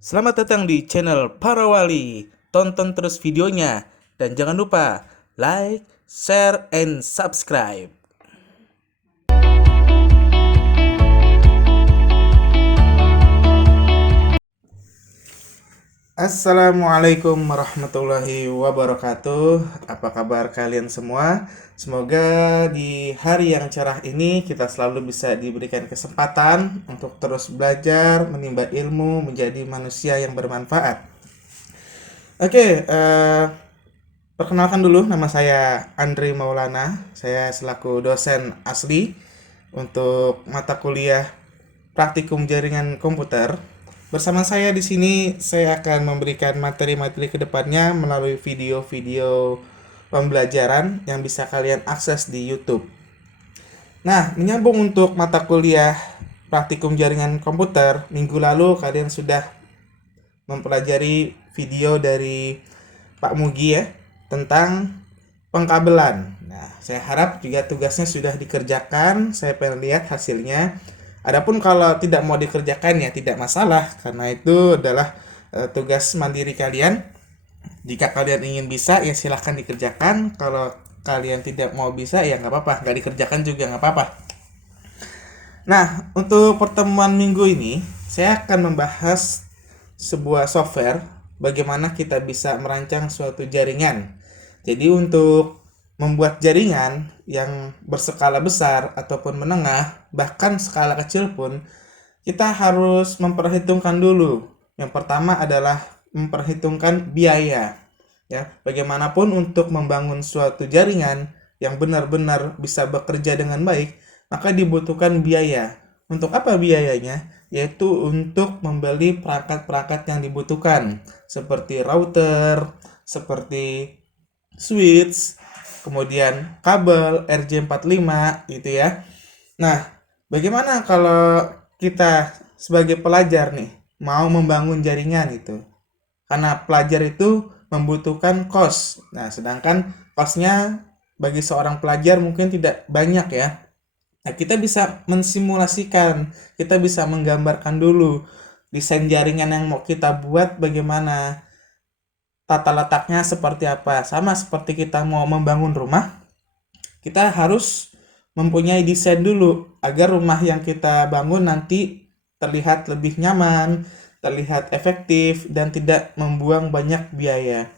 Selamat datang di channel Para Wali. Tonton terus videonya dan jangan lupa like, share, and subscribe. Assalamualaikum warahmatullahi wabarakatuh. Apa kabar kalian semua? Semoga di hari yang cerah ini kita selalu bisa diberikan kesempatan untuk terus belajar, menimba ilmu, menjadi manusia yang bermanfaat. Oke, perkenalkan dulu, nama saya Andri Maulana. Saya selaku dosen asli untuk mata kuliah Praktikum Jaringan Komputer. Bersama saya di sini saya akan memberikan materi-materi ke depannya melalui video-video pembelajaran yang bisa kalian akses di YouTube. Nah, menyambung untuk mata kuliah Praktikum Jaringan Komputer, minggu lalu kalian sudah mempelajari video dari Pak Mugi ya tentang pengkabelan. Nah, saya harap juga tugasnya sudah dikerjakan. Saya pengen lihat hasilnya. Adapun kalau tidak mau dikerjakan ya tidak masalah karena itu adalah tugas mandiri kalian. Jika kalian ingin bisa ya silahkan dikerjakan. Kalau kalian tidak mau bisa ya nggak apa-apa, nggak dikerjakan juga nggak apa-apa. Nah, untuk pertemuan minggu ini saya akan membahas sebuah software bagaimana kita bisa merancang suatu jaringan. Jadi untuk membuat jaringan yang berskala besar ataupun menengah, bahkan skala kecil pun, kita harus memperhitungkan dulu. Yang pertama adalah memperhitungkan biaya. Ya, bagaimanapun untuk membangun suatu jaringan yang benar-benar bisa bekerja dengan baik, maka dibutuhkan biaya. Untuk apa biayanya? Yaitu untuk membeli perangkat-perangkat yang dibutuhkan, seperti router, seperti switch, kemudian kabel RJ45 gitu ya. Nah, bagaimana kalau kita sebagai pelajar nih mau membangun jaringan itu? Karena pelajar itu membutuhkan kos. Nah, sedangkan kosnya bagi seorang pelajar mungkin tidak banyak ya. Nah, kita bisa mensimulasikan, kita bisa menggambarkan dulu desain jaringan yang mau kita buat bagaimana, tata letaknya seperti apa. Sama seperti kita mau membangun rumah, kita harus mempunyai desain dulu agar rumah yang kita bangun nanti terlihat lebih nyaman, terlihat efektif, dan tidak membuang banyak biaya.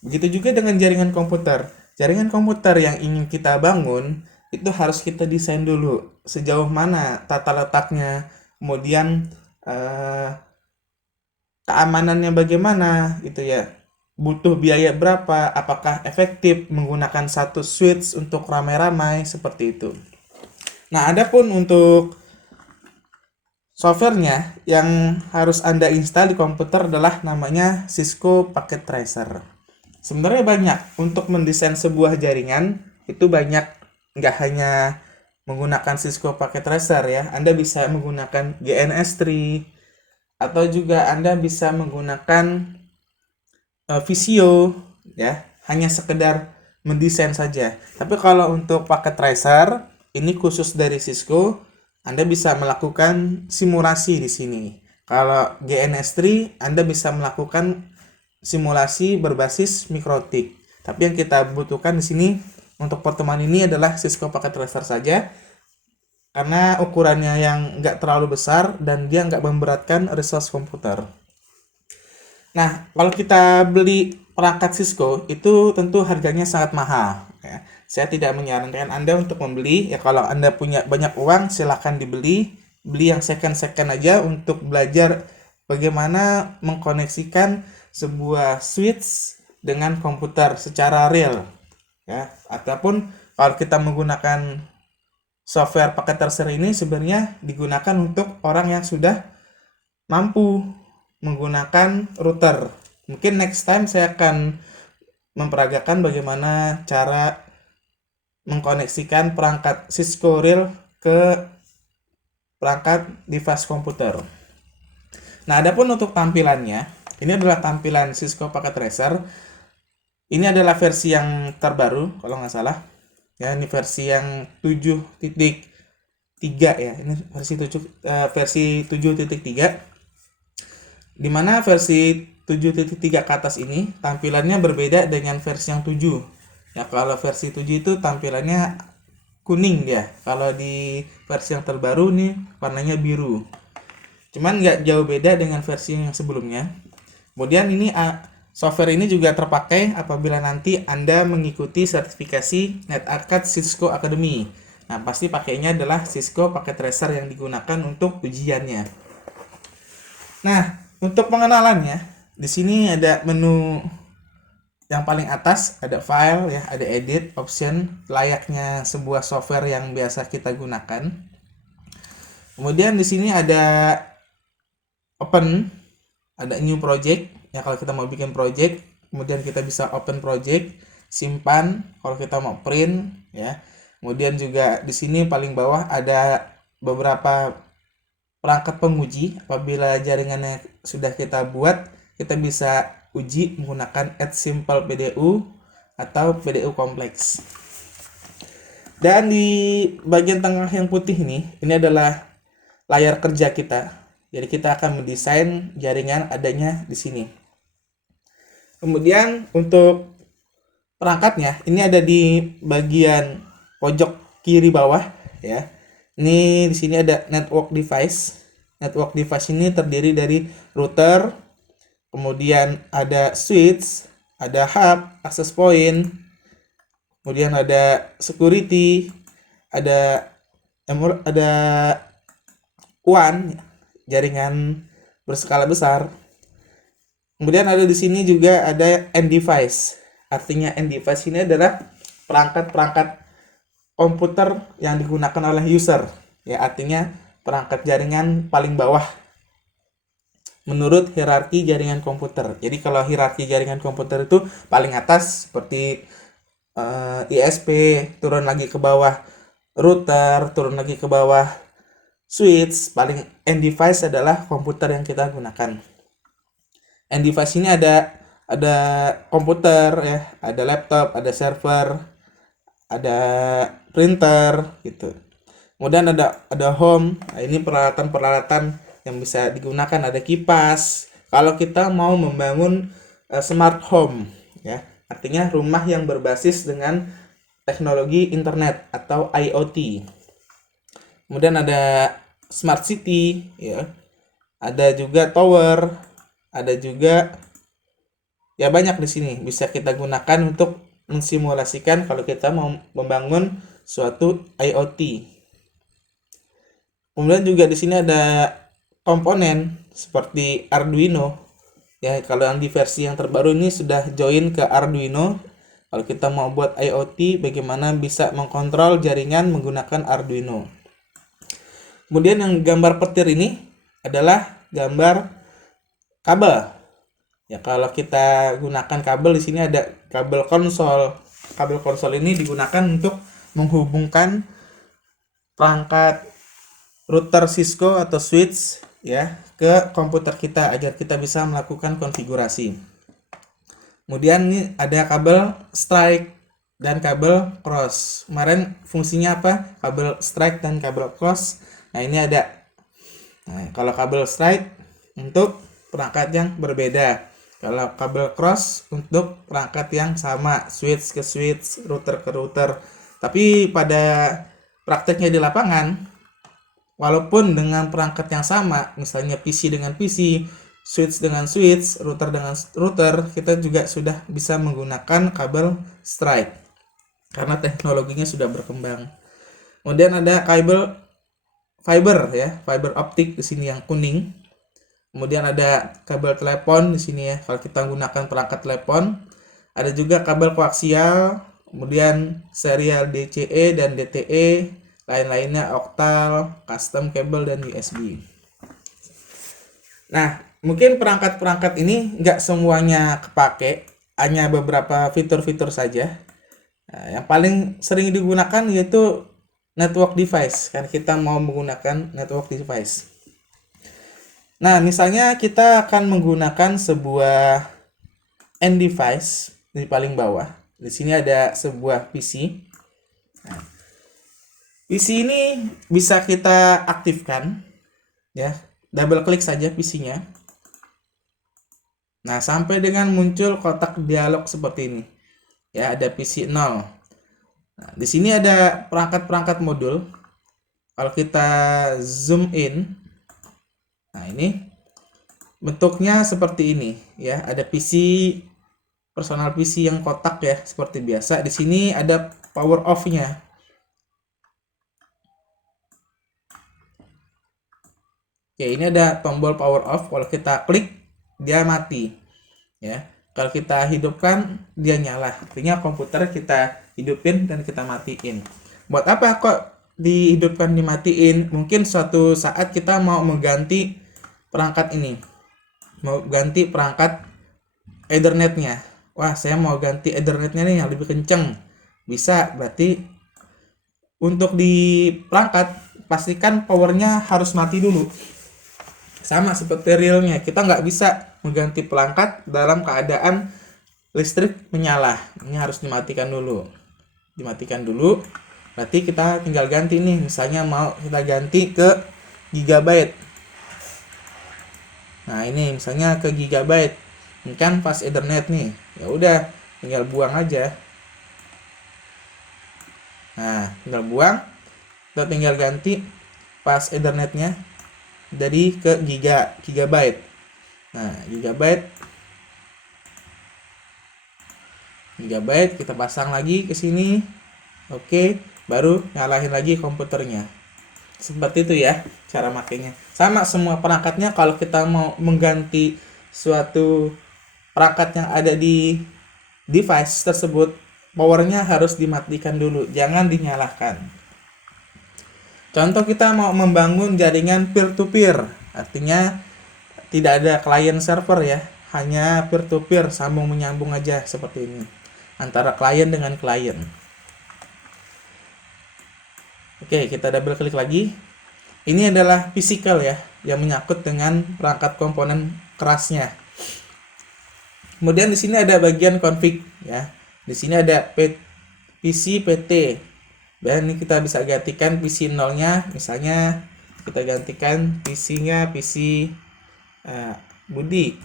Begitu juga dengan jaringan komputer. Jaringan komputer yang ingin kita bangun itu harus kita desain dulu sejauh mana tata letaknya, kemudian eh, keamanannya bagaimana gitu ya. Butuh biaya berapa, apakah efektif menggunakan satu switch untuk ramai-ramai seperti itu. Nah, adapun untuk softwarenya yang harus Anda install di komputer adalah namanya Cisco Packet Tracer. Sebenarnya banyak untuk mendesain sebuah jaringan, itu banyak, nggak hanya menggunakan Cisco Packet Tracer ya. Anda bisa menggunakan GNS3 atau juga Anda bisa menggunakan Visio ya, hanya sekedar mendesain saja. Tapi kalau untuk Packet Tracer ini khusus dari Cisco, Anda bisa melakukan simulasi di sini. Kalau GNS3 Anda bisa melakukan simulasi berbasis mikrotik. Tapi yang kita butuhkan di sini untuk pertemuan ini adalah Cisco Packet Tracer saja, karena ukurannya yang nggak terlalu besar dan dia nggak memberatkan resource komputer. Nah, kalau kita beli perangkat Cisco itu tentu harganya sangat mahal. Ya. Saya tidak menyarankan Anda untuk membeli. Ya, kalau Anda punya banyak uang, silakan dibeli. Beli yang second-second aja untuk belajar bagaimana mengkoneksikan sebuah switch dengan komputer secara real. Ya, ataupun kalau kita menggunakan software paket tracer ini sebenarnya digunakan untuk orang yang sudah mampu menggunakan router. Mungkin next time saya akan memperagakan bagaimana cara mengkoneksikan perangkat Cisco Real ke perangkat device komputer. Nah, adapun untuk tampilannya, ini adalah tampilan Cisco Packet Tracer. Ini adalah versi yang terbaru kalau nggak salah. Ya, ini versi yang 7.3 ya. Ini versi 7.3. Dimana versi 7.3 ke atas ini tampilannya berbeda dengan versi yang 7. Ya, kalau versi 7 itu tampilannya kuning dia. Kalau di versi yang terbaru nih warnanya biru. Cuman nggak jauh beda dengan versi yang sebelumnya. Kemudian ini software ini juga terpakai apabila nanti Anda mengikuti sertifikasi NetArcade Cisco Academy. Nah, pasti pakainya adalah Cisco paket tracer yang digunakan untuk ujiannya. Nah, untuk pengenalannya, di sini ada menu yang paling atas, ada file ya, ada edit, option, layaknya sebuah software yang biasa kita gunakan. Kemudian di sini ada open, ada new project. Ya, kalau kita mau bikin project, kemudian kita bisa open project, simpan kalau kita mau print ya. Kemudian juga di sini paling bawah ada beberapa perangkat penguji. Apabila jaringannya sudah kita buat, kita bisa uji menggunakan add simple PDU atau PDU kompleks. Dan di bagian tengah yang putih ini adalah layar kerja kita. Jadi kita akan mendesain jaringan adanya di sini. Kemudian untuk perangkatnya ini ada di bagian pojok kiri bawah ya. Ini di sini ada network device. Network device ini terdiri dari router, kemudian ada switch, ada hub, access point, kemudian ada security, ada WAN, jaringan berskala besar. Kemudian ada di sini juga ada end device. Artinya end device ini adalah perangkat-perangkat komputer yang digunakan oleh user. Ya, artinya perangkat jaringan paling bawah menurut hierarki jaringan komputer. Jadi kalau hierarki jaringan komputer itu paling atas seperti ISP, turun lagi ke bawah router, turun lagi ke bawah switch, paling end device adalah komputer yang kita gunakan. End device ini ada komputer ya, ada laptop, ada server, ada printer gitu. Kemudian ada home. Nah, ini peralatan-peralatan yang bisa digunakan, ada kipas. Kalau kita mau membangun smart home ya, artinya rumah yang berbasis dengan teknologi internet atau IoT. Kemudian ada smart city ya. Ada juga tower, ada juga ya banyak di sini bisa kita gunakan untuk mensimulasikan kalau kita mau membangun suatu IoT. Kemudian juga di sini ada komponen seperti Arduino. Ya, kalau yang di versi yang terbaru ini sudah join ke Arduino. Kalau kita mau buat IoT, bagaimana bisa mengkontrol jaringan menggunakan Arduino. Kemudian yang gambar petir ini adalah gambar kabel. Ya, kalau kita gunakan kabel, di sini ada kabel konsol. Kabel konsol ini digunakan untuk menghubungkan perangkat router Cisco atau switch ya ke komputer kita agar kita bisa melakukan konfigurasi. Kemudian ini ada kabel strike dan kabel cross. Kemarin fungsinya apa? Kabel strike dan kabel cross. Nah, ini ada. Nah, kalau kabel strike untuk perangkat yang berbeda. Kalau kabel cross untuk perangkat yang sama, switch ke switch, router ke router. Tapi pada prakteknya di lapangan, walaupun dengan perangkat yang sama, misalnya PC dengan PC, switch dengan switch, router dengan router, kita juga sudah bisa menggunakan kabel strike karena teknologinya sudah berkembang. Kemudian ada kabel fiber ya, fiber optik di sini yang kuning. Kemudian ada kabel telepon di sini ya, kalau kita menggunakan perangkat telepon. Ada juga kabel koaksial, kemudian serial DCE dan DTE, lain-lainnya oktal, custom cable, dan USB. Nah, mungkin perangkat-perangkat ini nggak semuanya kepake, hanya beberapa fitur-fitur saja. Nah, yang paling sering digunakan yaitu network device, karena kita mau menggunakan network device. Nah, misalnya kita akan menggunakan sebuah end device di paling bawah. Di sini ada sebuah PC. Nah, PC ini bisa kita aktifkan ya. Double klik saja PC-nya. Nah, sampai dengan muncul kotak dialog seperti ini. Ya, ada PC 0. Nah, di sini ada perangkat-perangkat modul. Kalau kita zoom in, nah ini bentuknya seperti ini ya. Ada PC personal PC yang kotak ya, seperti biasa. Di sini ada power off-nya. Oke, ini ada tombol power off. Kalau kita klik, dia mati. Ya, kalau kita hidupkan, dia nyala. Artinya komputer kita hidupin dan kita matiin. Buat apa kok dihidupkan dimatiin? Mungkin suatu saat kita mau mengganti perangkat ini, mau ganti perangkat Ethernetnya. Wah, saya mau ganti Ethernetnya nih yang lebih kenceng. Bisa, berarti untuk di perangkat pastikan powernya harus mati dulu. Sama seperti realnya, kita nggak bisa mengganti perangkat dalam keadaan listrik menyala. Ini harus dimatikan dulu. Dimatikan dulu. Berarti kita tinggal ganti nih. Misalnya mau kita ganti ke gigabyte. Nah, ini misalnya ke gigabyte. Ini kan pas Ethernet nih. Ya udah, tinggal buang aja. Nah, tinggal buang. Kita tinggal ganti pas Ethernetnya dari ke gigabyte. Nah, gigabyte kita pasang lagi ke sini. Oke, baru nyalain lagi komputernya. Seperti itu ya cara makainya. Sama semua perangkatnya. Kalau kita mau mengganti suatu perangkat yang ada di device tersebut, powernya harus dimatikan dulu, jangan dinyalakan. Contoh, kita mau membangun jaringan peer-to-peer, artinya tidak ada client server ya, hanya peer-to-peer, sambung menyambung aja seperti ini, antara klien dengan klien. Oke, kita double klik lagi. Ini adalah physical ya, yang menyangkut dengan perangkat komponen kerasnya. Kemudian di sini ada bagian config ya. Di sini ada PC PT. Dan ini kita bisa gantikan PC 0-nya, misalnya kita gantikan PC-nya PC Budi.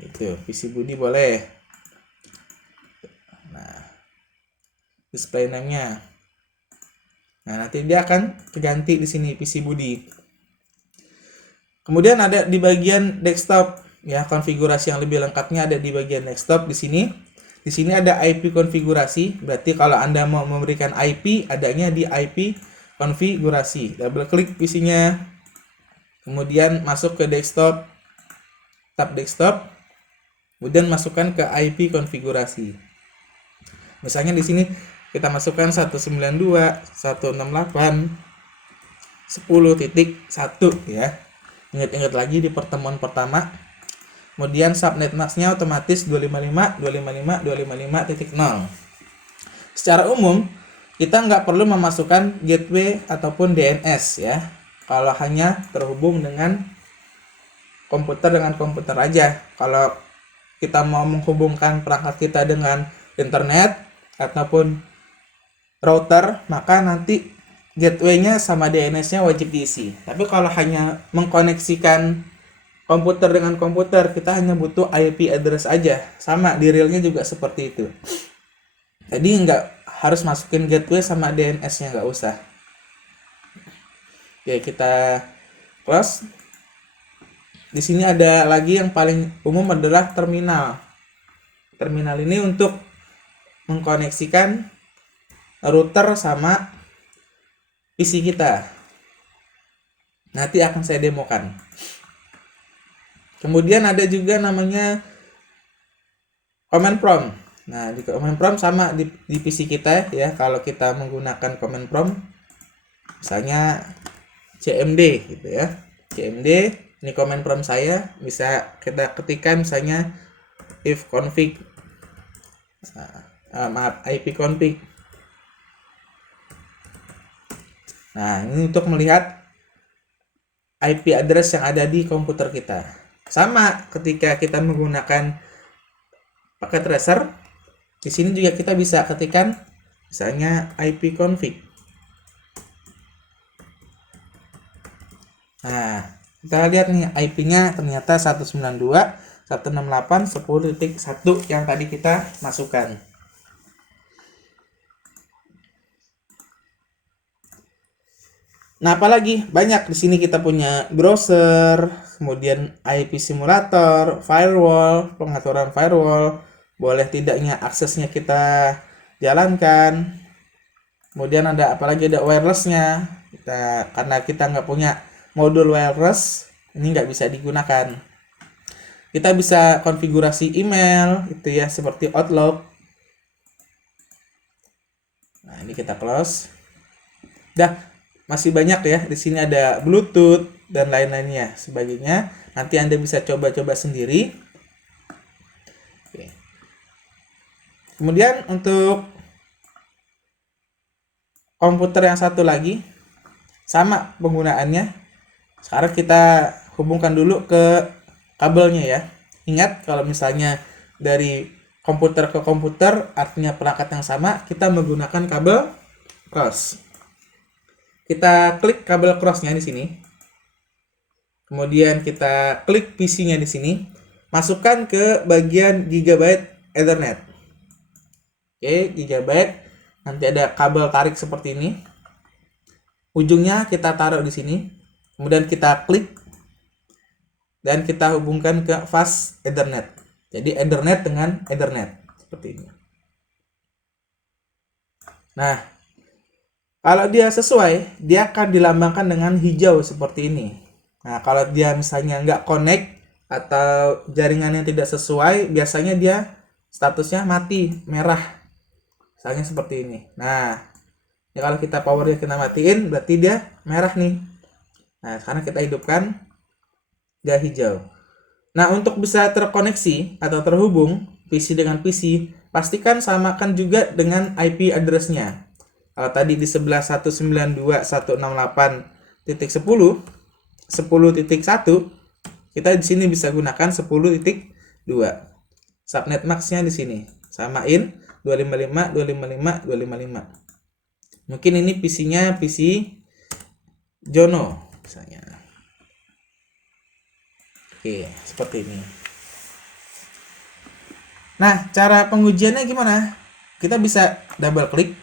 Itu, PC Budi boleh. Nah, display name-nya. Nah, nanti dia akan terganti di sini PC Budi. Kemudian ada di bagian desktop ya, konfigurasi yang lebih lengkapnya ada di bagian desktop di sini. Di sini ada IP konfigurasi, berarti kalau Anda mau memberikan IP, adanya di IP konfigurasi. Double klik PC-nya, kemudian masuk ke desktop, tab desktop, kemudian masukkan ke IP konfigurasi. Misalnya di sini kita masukkan 192.168.10.1 ya. Ingat-ingat lagi di pertemuan pertama. Kemudian subnet masknya otomatis 255.255.255.0. Secara umum kita nggak perlu memasukkan gateway ataupun DNS ya, kalau hanya terhubung dengan komputer aja. Kalau kita mau menghubungkan perangkat kita dengan internet ataupun router, maka nanti gateway-nya sama DNS-nya wajib diisi. Tapi kalau hanya mengkoneksikan komputer dengan komputer, kita hanya butuh IP address aja. Sama di realnya juga seperti itu. Jadi nggak harus masukin gateway sama DNS-nya, nggak usah. Oke, kita close. Di sini ada lagi yang paling umum adalah terminal. Terminal ini untuk mengkoneksikan router sama PC kita. Nanti akan saya demokan. Kemudian ada juga namanya command prompt. Nah, di command prompt sama di PC kita ya. Kalau kita menggunakan command prompt, misalnya cmd gitu ya. Cmd, ini command prompt saya, bisa kita ketikkan misalnya if config, IP config. Nah, ini untuk melihat IP address yang ada di komputer kita. Sama ketika kita menggunakan paket tracer, di sini juga kita bisa ketikkan misalnya IP config. Nah, kita lihat nih IP-nya ternyata 192.168.10.1. 168.10.1 yang tadi kita masukkan. Nah, apalagi banyak di sini kita punya browser, kemudian IP simulator, firewall, pengaturan firewall, boleh tidaknya aksesnya kita jalankan. Kemudian ada apalagi ada wirelessnya. Karena kita nggak punya modul wireless, ini nggak bisa digunakan. Kita bisa konfigurasi email, itu ya seperti Outlook. Nah, ini kita close. Masih banyak ya, di sini ada Bluetooth dan lain-lainnya sebagainya. Nanti Anda bisa coba-coba sendiri. Oke. Kemudian untuk komputer yang satu lagi, sama penggunaannya. Sekarang kita hubungkan dulu ke kabelnya ya. Ingat kalau misalnya dari komputer ke komputer, artinya perangkat yang sama, kita menggunakan kabel cross. Kita klik kabel crossnya di sini. Kemudian kita klik PC-nya di sini. Masukkan ke bagian Gigabyte Ethernet. Oke, Gigabyte. Nanti ada kabel tarik seperti ini. Ujungnya kita taruh di sini. Kemudian kita klik dan kita hubungkan ke Fast Ethernet. Jadi Ethernet dengan Ethernet seperti ini. Nah, kalau dia sesuai, dia akan dilambangkan dengan hijau seperti ini. Nah, kalau dia misalnya nggak connect atau jaringannya tidak sesuai, biasanya dia statusnya mati, merah. Misalnya seperti ini. Nah, ya kalau kita powernya kita matiin, berarti dia merah nih. Nah, sekarang kita hidupkan, dia hijau. Nah, untuk bisa terkoneksi atau terhubung PC dengan PC, pastikan samakan juga dengan IP address-nya. Kalau tadi di sebelah 192.168.10, 10.1, kita di sini bisa gunakan 10.2. Subnet max-nya di sini. Samain 255, 255, 255. Mungkin ini PC-nya PC Jono misalnya. Oke, seperti ini. Nah, cara pengujiannya gimana? Kita bisa double klik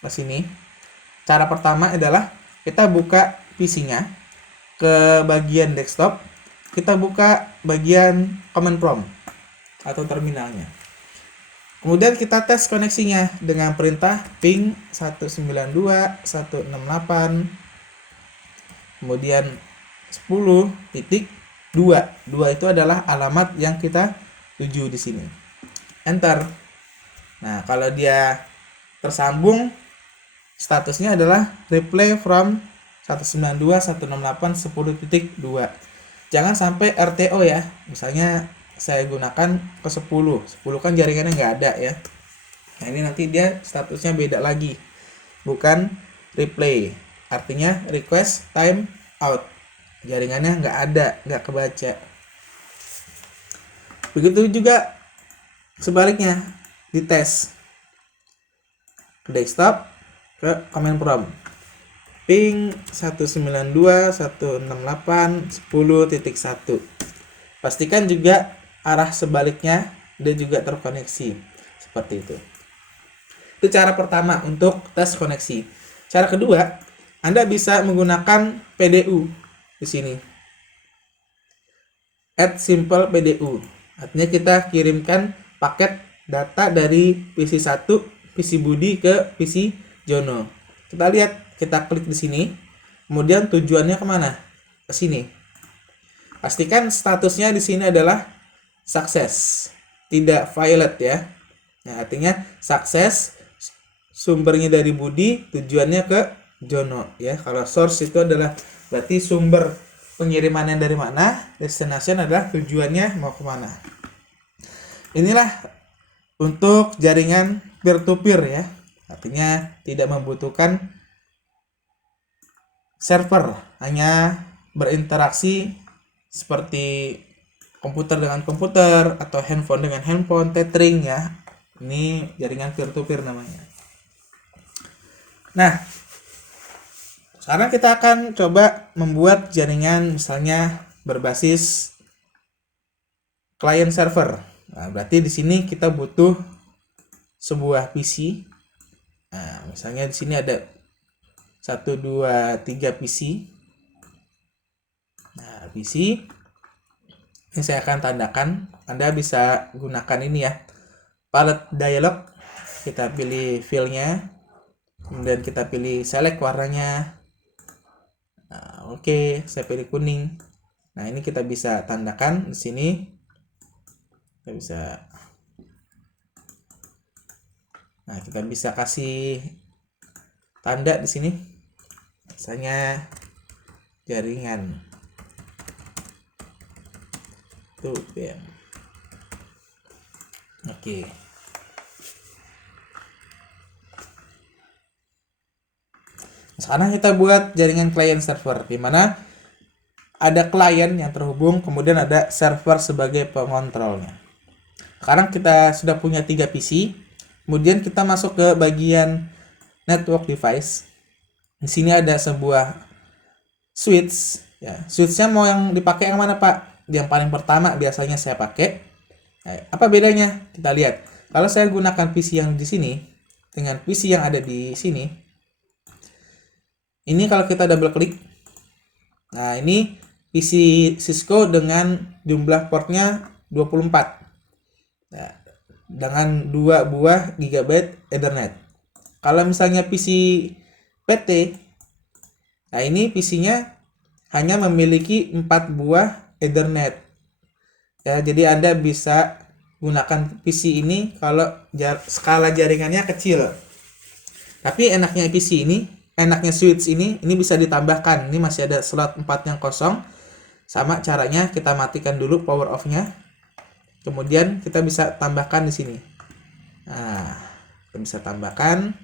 ke sini. Cara pertama adalah kita buka PC-nya ke bagian desktop, kita buka bagian command prompt atau terminalnya. Kemudian kita tes koneksinya dengan perintah ping 192.168, kemudian 10.2. 2 itu adalah alamat yang kita tuju di sini. Enter. Nah, kalau dia tersambung, statusnya adalah replay from 192.168.10.2. Jangan sampai RTO ya. Misalnya saya gunakan ke 10. 10 kan jaringannya nggak ada ya. Nah, ini nanti dia statusnya beda lagi. Bukan replay. Artinya request time out. Jaringannya nggak ada, nggak kebaca. Begitu juga sebaliknya, dites. Desktop ke command prompt ping 192.168.10.1. Pastikan juga arah sebaliknya dia juga terkoneksi seperti itu. Itu cara pertama untuk tes koneksi. Cara kedua, Anda bisa menggunakan PDU di sini. Add simple PDU. Artinya kita kirimkan paket data dari PC 1 PC Budi ke PC Jono. Kita lihat, kita klik di sini. Kemudian tujuannya kemana? Ke sini. Pastikan statusnya di sini adalah sukses, tidak violet ya. Nah, artinya sukses, sumbernya dari Budi, tujuannya ke Jono ya. Kalau source itu adalah berarti sumber pengirimannya dari mana, destination adalah tujuannya mau kemana. Inilah untuk jaringan peer-to-peer ya, artinya tidak membutuhkan server, hanya berinteraksi seperti komputer dengan komputer atau handphone dengan handphone, tethering ya. Ini jaringan peer-to-peer namanya. Nah, sekarang kita akan coba membuat jaringan misalnya berbasis client server. Nah, berarti di sini kita butuh sebuah PC. Nah, misalnya di sini ada 1, 2, 3 PC. Nah, PC ini saya akan tandakan. Anda bisa gunakan ini ya, palette dialog. Kita pilih fill-nya, kemudian kita pilih select warnanya. Nah, oke, saya pilih kuning. Nah, ini kita bisa tandakan di sini. Kita bisa, nah kita bisa kasih tanda di sini, misalnya jaringan tuh ya. Oke. Sekarang kita buat jaringan client server, di mana ada klien yang terhubung, kemudian ada server sebagai pengontrolnya. Sekarang kita sudah punya 3 PC, kemudian kita masuk ke bagian network device. Di sini ada sebuah switch. Ya, switchnya mau yang dipakai yang mana, Pak? Yang paling pertama biasanya saya pakai. Nah, apa bedanya? Kita lihat. Kalau saya gunakan PC yang di sini dengan PC yang ada di sini, ini kalau kita double klik, nah ini PC Cisco dengan jumlah portnya 24. Nah, dengan 2 buah GB Ethernet. Kalau misalnya PC PT, nah ini PC-nya hanya memiliki 4 buah Ethernet. Ya, jadi Anda bisa gunakan PC ini kalau skala jaringannya kecil. Tapi enaknya PC ini, enaknya switch ini bisa ditambahkan. Ini masih ada slot 4 yang kosong. Sama caranya, kita matikan dulu power off-nya. Kemudian kita bisa tambahkan di sini. Nah, kita bisa tambahkan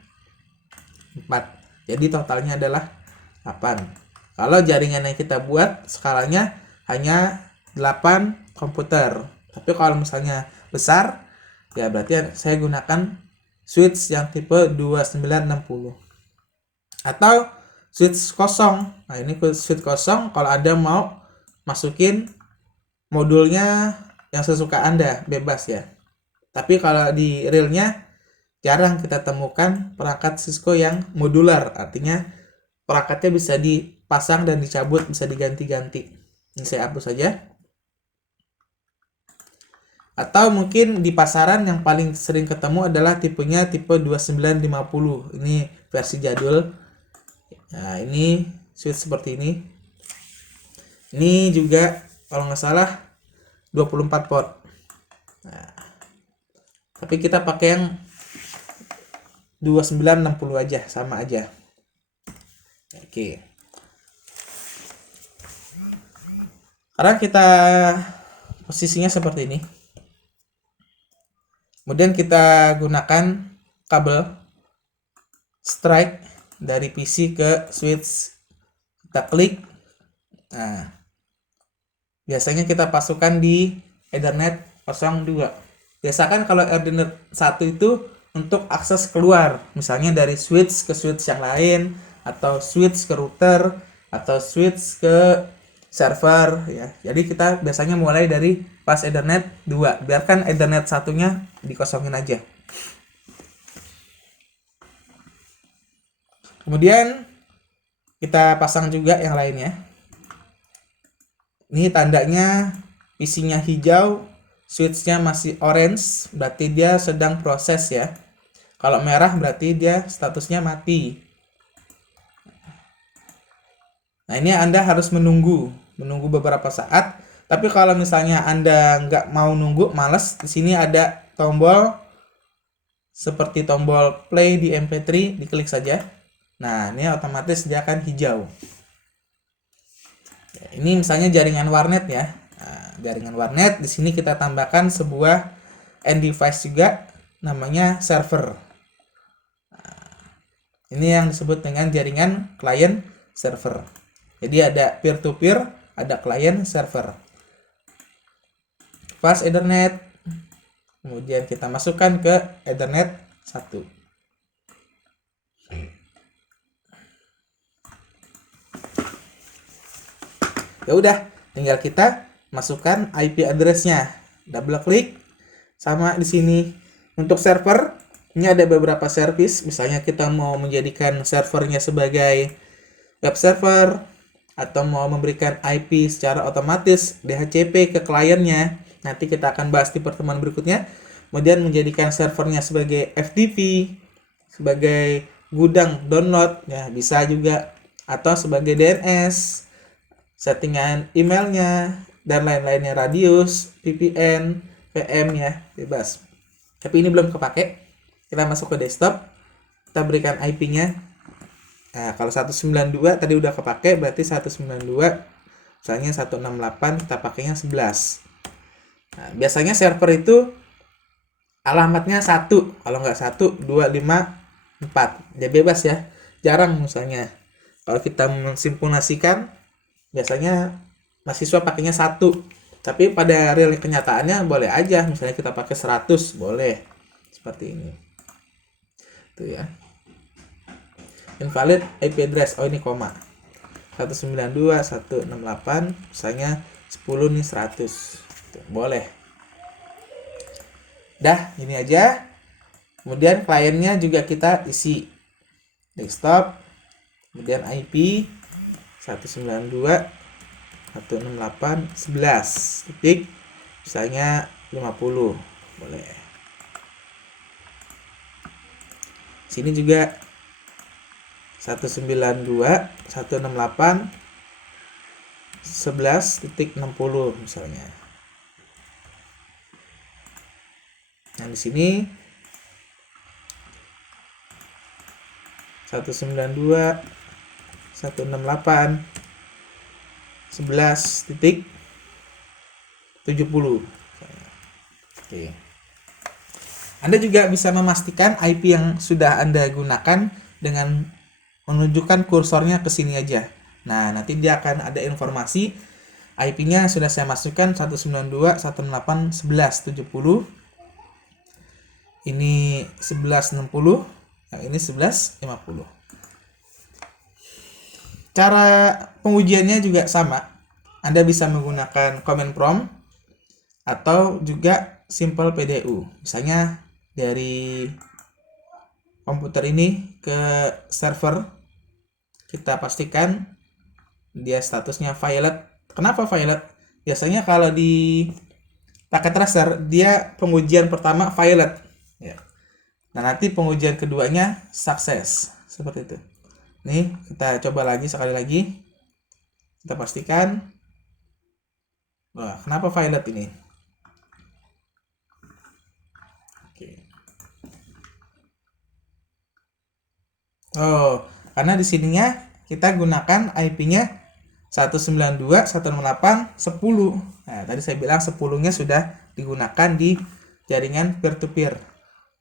4. Jadi totalnya adalah 8. Kalau jaringan yang kita buat skalanya hanya 8 komputer. Tapi kalau misalnya besar, ya berarti saya gunakan switch yang tipe 2960. Atau switch kosong. Nah, ini switch kosong kalau Anda mau masukin modulnya yang sesuka Anda, bebas ya. Tapi kalau di realnya jarang kita temukan perangkat Cisco yang modular, artinya perangkatnya bisa dipasang dan dicabut, bisa diganti-ganti. Ini saya hapus saja. Atau mungkin di pasaran yang paling sering ketemu adalah tipenya tipe 2950. Ini versi jadul. Nah, ini switch seperti ini. Ini juga kalau nggak salah 24 port. Nah, tapi kita pakai yang 2960 aja, sama aja. Oke. Sekarang kita posisinya seperti ini. Kemudian kita gunakan kabel strike dari PC ke switch. Kita klik. Nah, biasanya kita pasukkan di Ethernet 02. Biasakan kalau Ethernet 1 itu untuk akses keluar, misalnya dari switch ke switch yang lain, atau switch ke router, atau switch ke server ya. Jadi kita biasanya mulai dari pas Ethernet 2. Biarkan Ethernet satunya dikosongin aja. Kemudian kita pasang juga yang lainnya. Ini tandanya PC-nya hijau, switch-nya masih orange, berarti dia sedang proses ya. Kalau merah berarti dia statusnya mati. Nah, ini Anda harus menunggu beberapa saat. Tapi kalau misalnya Anda nggak mau nunggu, males, di sini ada tombol seperti tombol play di MP3, diklik saja. Nah, ini otomatis dia akan hijau. Ini misalnya jaringan warnet ya. Nah, jaringan warnet di sini kita tambahkan sebuah end device juga, namanya server. Nah, ini yang disebut dengan jaringan client server. Jadi ada peer to peer, ada client server. Fast Ethernet. Kemudian kita masukkan ke Ethernet 1. Ya udah, tinggal kita masukkan IP address-nya. double klik. Sama di sini untuk server, ini ada beberapa service. Misalnya kita mau menjadikan servernya sebagai web server atau mau memberikan IP secara otomatis DHCP ke kliennya. Nanti kita akan bahas di pertemuan berikutnya. Kemudian menjadikan servernya sebagai FTP, sebagai gudang download, ya bisa juga, atau sebagai DNS, settingan emailnya dan lain-lainnya, radius, VPN, VM ya, bebas. Tapi ini belum kepake. Kita masuk ke desktop, kita berikan IP-nya. Nah, kalau 192 tadi udah kepake, berarti 192, misalnya 168, kita pakainya 11. Nah, biasanya server itu alamatnya 1, kalau nggak 1, 2, 5, 4. Ya bebas ya, jarang misalnya. Kalau kita mensimulasikan, biasanya mahasiswa pakainya 1. Tapi pada real kenyataannya boleh aja, misalnya kita pakai 100, boleh. Seperti ini. Tuh ya. Invalid IP address, oh ini koma. 192, 168, misalnya 10 nih 100. Tuh, boleh. Dah, ini aja. Kemudian kliennya juga kita isi. Desktop, kemudian IP 192 168 11 titik, misalnya 50, boleh. Sini juga 192 168 11.60 misalnya. Nah, di sini 192 168 11.70. Oke. Anda juga bisa memastikan IP yang sudah Anda gunakan dengan menunjukkan kursornya ke sini aja. Nah, nanti dia akan ada informasi IP-nya sudah saya masukkan 192 168 11.70. Ini 11.60, yang ini 11.50. Cara pengujiannya juga sama. Anda bisa menggunakan command prompt atau juga simple PDU. Misalnya dari komputer ini ke server, kita pastikan dia statusnya violet. Kenapa violet? Biasanya kalau di paket tracer dia pengujian pertama violet ya. Nah, nanti pengujian keduanya sukses, seperti itu. Nih, kita coba lagi sekali lagi. Kita pastikan. Wah, kenapa violet ini? Oke. Oh, karena di sininya kita gunakan IP-nya 192 168 10. Nah, tadi saya bilang 10-nya sudah digunakan di jaringan peer-to-peer.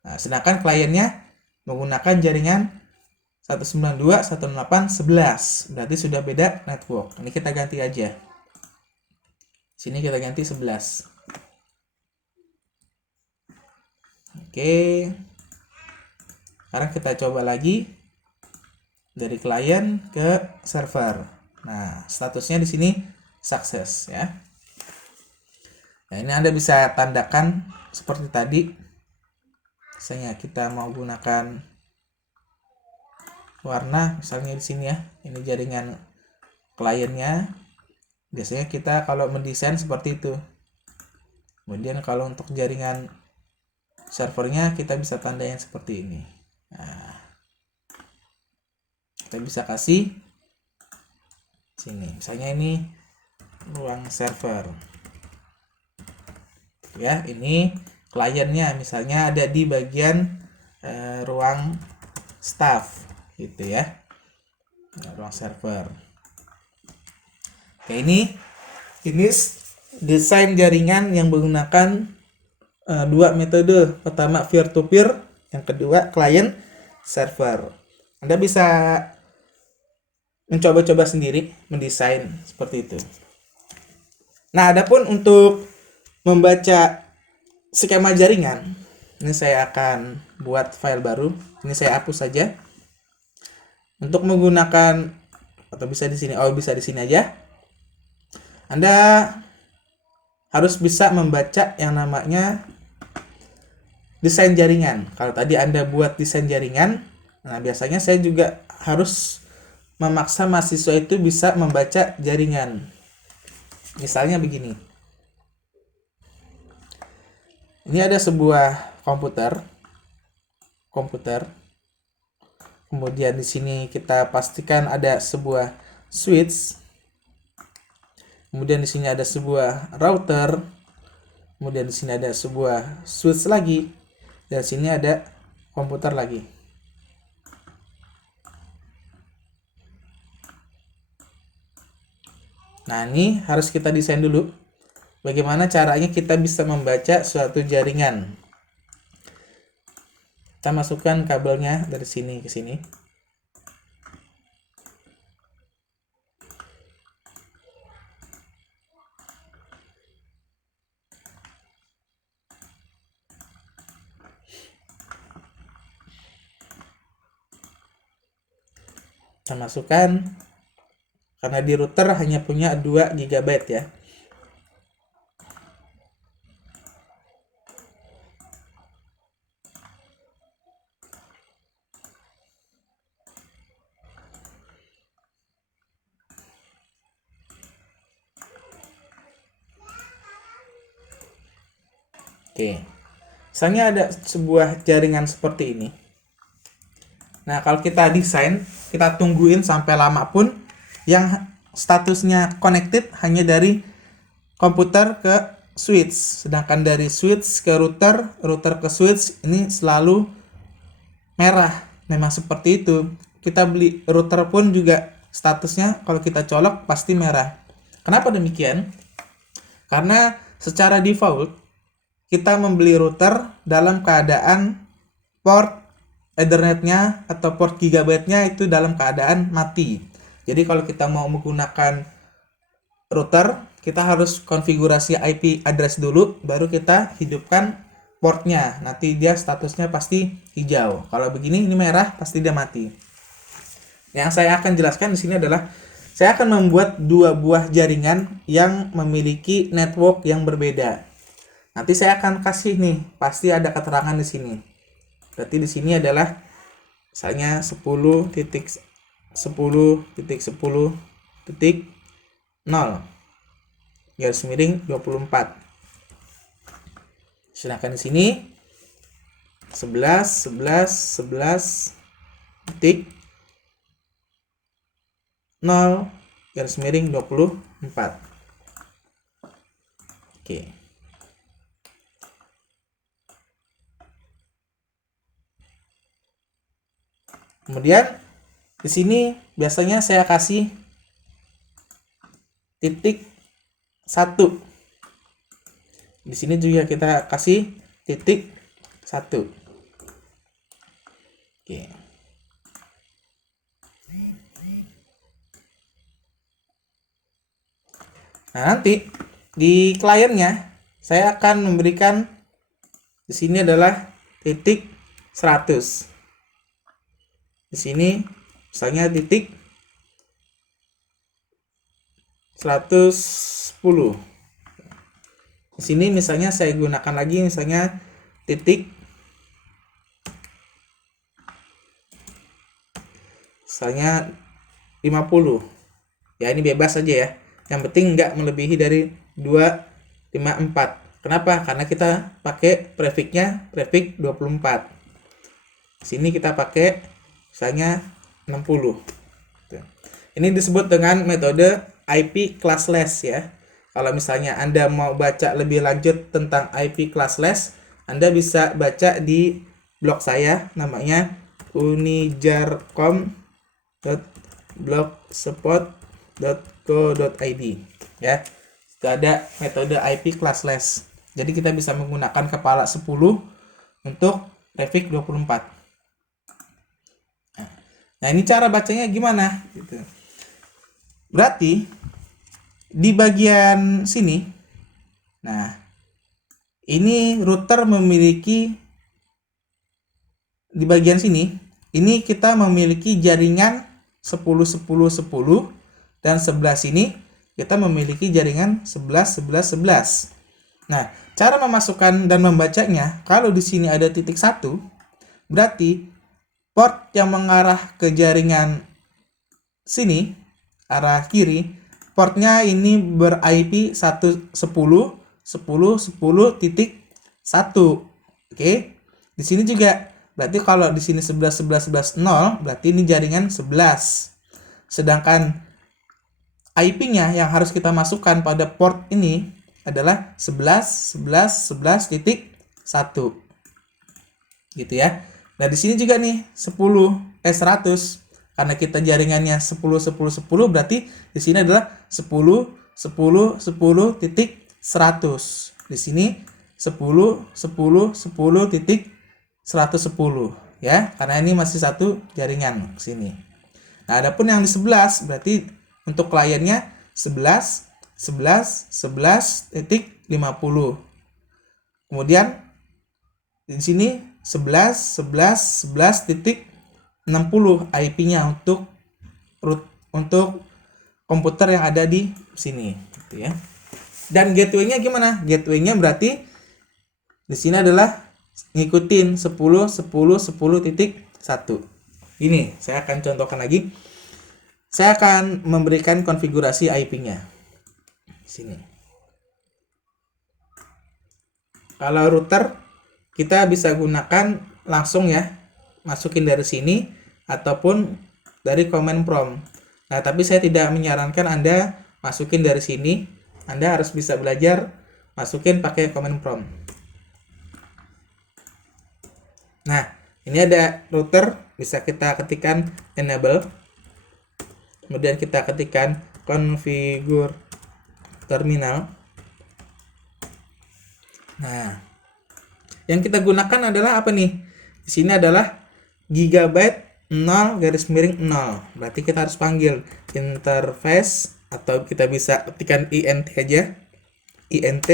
Nah, sedangkan kliennya menggunakan jaringan 192 168 11. Berarti sudah beda network. Ini kita ganti aja. Sini kita ganti 11. Oke. Sekarang kita coba lagi dari klien ke server. Nah, statusnya di sini sukses ya. Nah, ini Anda bisa tandakan seperti tadi. Misalnya kita mau gunakan warna, misalnya di sini ya. Ini jaringan kliennya. Biasanya kita kalau mendesain seperti itu. Kemudian kalau untuk jaringan servernya kita bisa tandain seperti ini. Nah, kita bisa kasih sini. Misalnya ini ruang server. Ya, ini kliennya misalnya ada di bagian ruang staff gitu ya. Nah, ruang server. Oke, ini desain jaringan yang menggunakan dua metode. Pertama peer-to-peer, yang kedua client server. Anda bisa mencoba-coba sendiri mendesain seperti itu. Nah, adapun untuk membaca skema jaringan, ini saya akan buat file baru. Ini saya hapus saja. Untuk menggunakan, atau bisa di sini, bisa di sini aja. Anda harus bisa membaca yang namanya desain jaringan. Kalau tadi Anda buat desain jaringan, nah biasanya saya juga harus memaksa mahasiswa itu bisa membaca jaringan. Misalnya begini. Ini ada sebuah komputer. Kemudian di sini kita pastikan ada sebuah switch. Kemudian di sini ada sebuah router. Kemudian di sini ada sebuah switch lagi. Dan sini ada komputer lagi. Nah, ini harus kita desain dulu. Bagaimana caranya kita bisa membaca suatu jaringan. Kita masukkan kabelnya dari sini ke sini. Kita masukkan, karena di router hanya punya 2 GB ya. Oke, misalnya ada sebuah jaringan seperti ini. Nah, kalau kita desain, kita tungguin sampai lama pun, yang statusnya connected hanya dari komputer ke switch. Sedangkan dari switch ke router, router ke switch, ini selalu merah. Memang seperti itu. Kita beli router pun juga statusnya kalau kita colok pasti merah. Kenapa demikian? Karena secara default, kita membeli router dalam keadaan port Ethernetnya atau port gigabyte-nya itu dalam keadaan mati. Jadi kalau kita mau menggunakan router, kita harus konfigurasi IP address dulu, baru kita hidupkan portnya. Nanti dia statusnya pasti hijau. Kalau begini ini merah, pasti dia mati. Yang saya akan jelaskan di sini adalah saya akan membuat 2 buah jaringan yang memiliki network yang berbeda. Nanti saya akan kasih nih, pasti ada keterangan di sini. Berarti di sini adalah misalnya 10.10.10.0 garis miring 24. Sedangkan di sini 11.11.11.0 garis miring 24. Oke. Kemudian di sini biasanya saya kasih titik 1. Di sini juga kita kasih titik 1. Oke. Nah, nanti di kliennya saya akan memberikan di sini adalah titik 100. Di sini misalnya titik 110. Di sini misalnya saya gunakan lagi misalnya titik misalnya 50. Ya, ini bebas saja ya. Yang penting nggak melebihi dari 254. Kenapa? Karena kita pakai prefixnya prefix 24. Di sini kita pakai misalnya 60. Ini disebut dengan metode IP classless ya. Kalau misalnya Anda mau baca lebih lanjut tentang IP classless, Anda bisa baca di blog saya namanya unijarcom.blogspot.co.id ya. Itu ada metode IP classless. Jadi kita bisa menggunakan kepala 10 untuk prefix 24. Nah, ini cara bacanya gimana? Gitu. Berarti di bagian sini, nah ini router memiliki di bagian sini, ini kita memiliki jaringan 10-10-10 dan sebelah sini kita memiliki jaringan 11-11-11. Nah, cara memasukkan dan membacanya, kalau di sini ada titik 1, berarti port yang mengarah ke jaringan sini, arah kiri, portnya ini ber-IP 110.10.10.1. Oke. Di sini juga berarti kalau di sini 11.11.11.0, berarti ini jaringan 11. Sedangkan IP-nya yang harus kita masukkan pada port ini adalah 11.11.11.1. Gitu ya. Nah, di sini juga nih 100. Karena kita jaringannya 10.10.10, berarti di sini adalah 10.10.10.100. Di sini 10.10.10.110 ya, karena ini masih satu jaringan ke sini. Nah, adapun yang di 11 berarti untuk kliennya 11.11.11.50. Kemudian di sini 11.11.11.60 IP-nya untuk komputer yang ada di sini, gitu ya. Dan gateway-nya gimana? Gateway-nya berarti di sini adalah ngikutin 10.10.10.1. Ini saya akan contohkan lagi. Saya akan memberikan konfigurasi IP-nya. Sini. Kalau router kita bisa gunakan langsung ya, masukin dari sini ataupun dari command prompt. Nah, tapi saya tidak menyarankan Anda masukin dari sini. Anda harus bisa belajar masukin pakai command prompt. Nah, ini ada router, bisa kita ketikkan enable. Kemudian kita ketikkan configure terminal. Nah, yang kita gunakan adalah apa nih? Di sini adalah gigabyte 0 0. Berarti kita harus panggil interface, atau kita bisa ketikkan int aja. int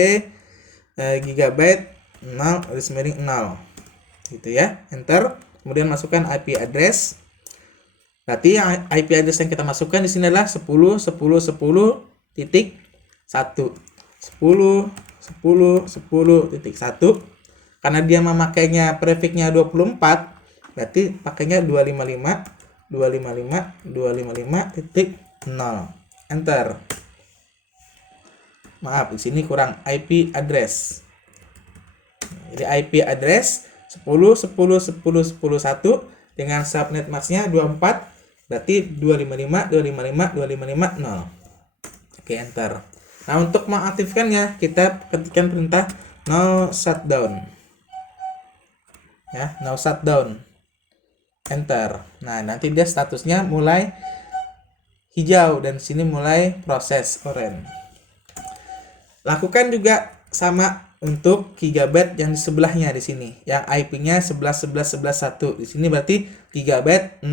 gigabyte 0 0. Gitu ya. Enter. Kemudian masukkan IP address. Berarti yang IP address yang kita masukkan di sini adalah 10.10.10.1. 10.10.10.1. Karena dia memakainya prefixnya 24, berarti pakainya 255.255.255.0. Enter. Maaf, di sini kurang IP address. Jadi IP address 10.10.10.10.1 dengan subnet masknya 24, berarti 255.255.255.0. Oke, enter. Nah, untuk mengaktifkannya kita ketikkan perintah no shutdown. Ya, no shutdown. Enter. Nah, nanti dia statusnya mulai hijau dan sini mulai proses orange. Lakukan juga sama untuk gigabyte yang di sebelahnya di sini. Yang IP-nya 11.11.11.1. Di sini berarti gigabyte 01.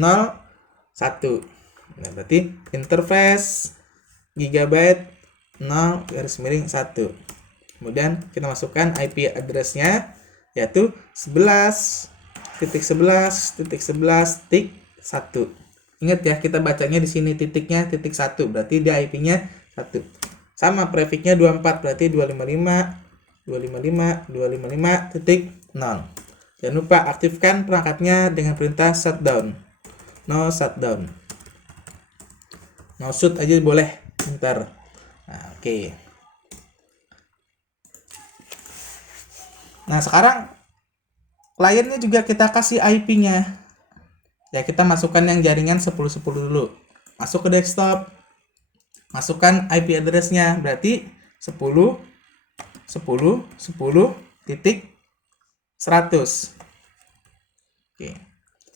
Nah, berarti interface gigabyte 0.1. Kemudian kita masukkan IP address-nya yaitu 11.11.11.1. Ingat ya, kita bacanya di sini titiknya titik 1, berarti dia IP-nya 1. Sama prefixnya 24, berarti 255.255.255.0. Jangan lupa aktifkan perangkatnya dengan perintah shutdown. No shutdown. No shoot aja boleh. Bentar. Nah, oke. Nah, sekarang kliennya juga kita kasih IP-nya. Ya, kita masukkan yang jaringan 10.10 dulu. Masuk ke desktop. Masukkan IP address-nya, berarti 10.10.10.100. Oke.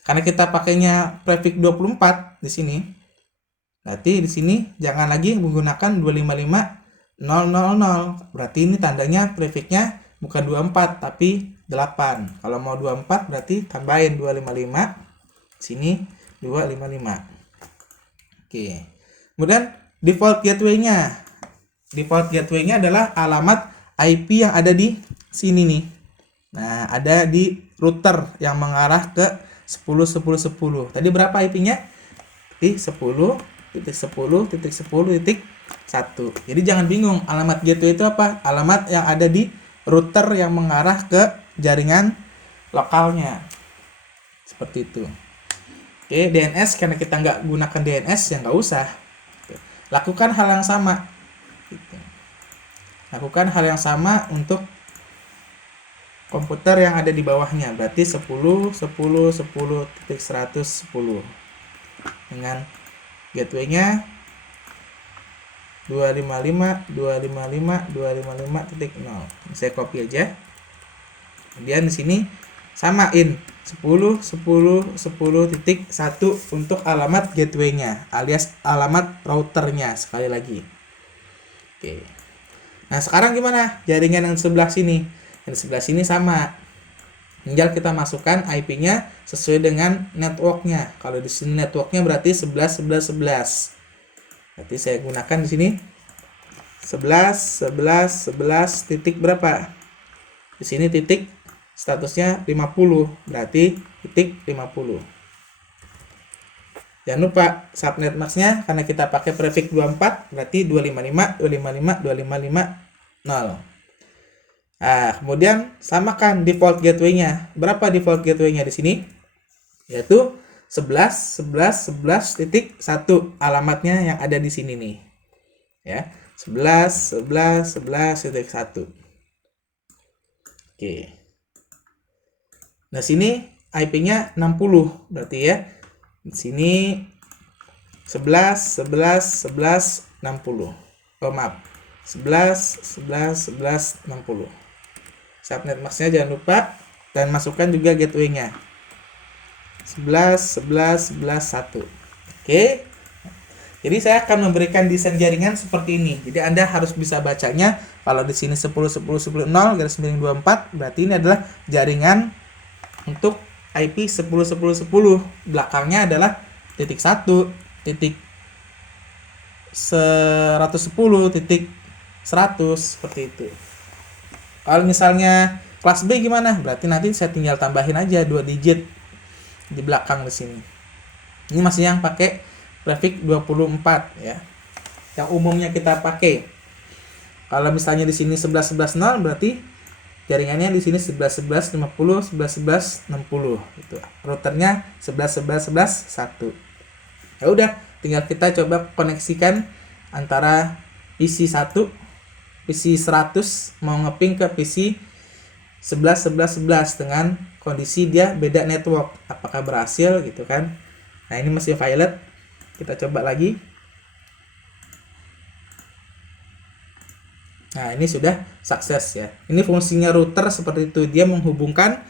Karena kita pakainya prefix 24 di sini. Berarti di sini jangan lagi menggunakan 255.000. Berarti ini tandanya prefixnya bukan 24 tapi 8. Kalau mau 24 berarti tambahin 255. Sini 255. Oke. Kemudian default gateway-nya. Default gateway-nya adalah alamat IP yang ada di sini nih. Nah, ada di router yang mengarah ke 10.10.10. Tadi berapa IP-nya? Di 10.10.10.10. 1. Jadi jangan bingung, alamat gateway itu apa? Alamat yang ada di router yang mengarah ke jaringan lokalnya. Seperti itu. Oke, DNS, karena kita nggak gunakan DNS, ya nggak usah. Lakukan hal yang sama. Lakukan hal yang sama untuk komputer yang ada di bawahnya. Berarti 10.10.10.110 dengan gateway-nya 255.255.255.0. Saya copy aja. Kemudian di sini samain 10.10.10.1 untuk alamat gateway-nya alias alamat routernya sekali lagi. Oke. Nah, sekarang gimana? Jaringan yang sebelah sini. Yang sebelah sini sama. Tinggal kita masukkan IP-nya sesuai dengan network-nya. Kalau di sini network-nya berarti 11.11.11. Berarti saya gunakan di sini 11 titik berapa? Di sini titik statusnya 50, berarti titik 50. Jangan lupa subnet max-nya karena kita pakai prefix 24, berarti 255.255.255.0. Nah, kemudian samakan default gateway-nya. Berapa default gateway-nya di sini? Yaitu 11.11.11.1 alamatnya yang ada di sini nih. Ya, 11.11.11.1. Oke. Nah, sini IP-nya 60 berarti ya. Di sini 11.11.11.60. Oh, maaf. 11.11.11.60. Subnet max-nya jangan lupa dan masukkan juga gateway-nya. 11.11.11.1. Oke. Jadi saya akan memberikan desain jaringan seperti ini. Jadi Anda harus bisa bacanya. Kalau di sini 10.10.10.0 garis miring 24, berarti ini adalah jaringan untuk IP 10.10.10. Belakangnya adalah titik 1, titik 110, titik 100 seperti itu. Kalau misalnya kelas B gimana? Berarti nanti saya tinggal tambahin aja 2 digit di belakang di sini. Ini masih yang pakai prefix 24 ya. Yang umumnya kita pakai. Kalau misalnya di sini 11.11.0 berarti jaringannya di sini 11.11.50, 11.11.60 itu. Routernya 11.11.11.1. Ya udah, tinggal kita coba koneksikan antara PC 1, PC 100 mau ngeping ke PC 11.11.11 dengan kondisi dia beda network. Apakah berhasil gitu kan? Nah, ini masih violet. Kita coba lagi. Nah, ini sudah sukses ya. Ini fungsinya router seperti itu. Dia menghubungkan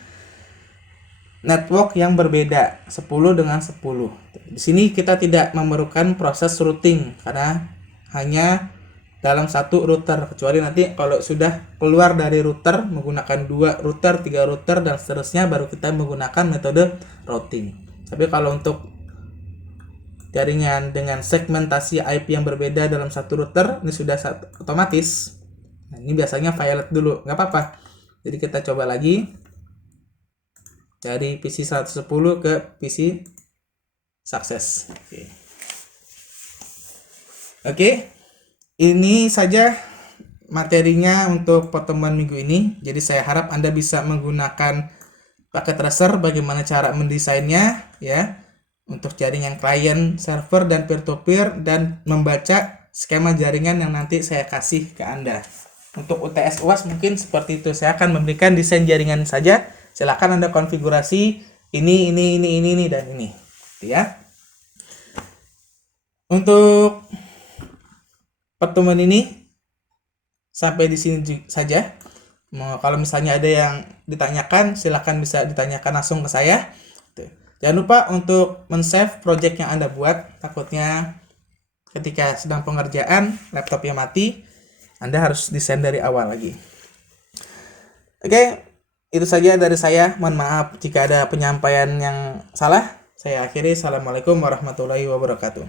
network yang berbeda 10 dengan 10. Di sini kita tidak memerlukan proses routing karena hanya dalam satu router, kecuali nanti kalau sudah keluar dari router menggunakan 2 router, 3 router dan seterusnya baru kita menggunakan metode routing. Tapi kalau untuk jaringan dengan segmentasi IP yang berbeda dalam satu router ini sudah otomatis. Nah, ini biasanya violet dulu, nggak apa-apa. Jadi kita coba lagi dari PC 110 ke PC sukses. Oke. Ini saja materinya untuk pertemuan minggu ini. Jadi saya harap Anda bisa menggunakan paket tracer bagaimana cara mendesainnya ya untuk jaringan klien, server dan peer-to-peer dan membaca skema jaringan yang nanti saya kasih ke Anda. Untuk UTS UAS mungkin seperti itu. Saya akan memberikan desain jaringan saja. Silakan Anda konfigurasi ini dan ini. Ya. Untuk pertemuan ini sampai di sini saja. Kalau misalnya ada yang ditanyakan, silakan bisa ditanyakan langsung ke saya. Jangan lupa untuk men-save project yang Anda buat. Takutnya ketika sedang pengerjaan laptopnya mati, Anda harus desain dari awal lagi. Oke, itu saja dari saya. Mohon maaf jika ada penyampaian yang salah. Saya akhiri. Assalamualaikum warahmatullahi wabarakatuh.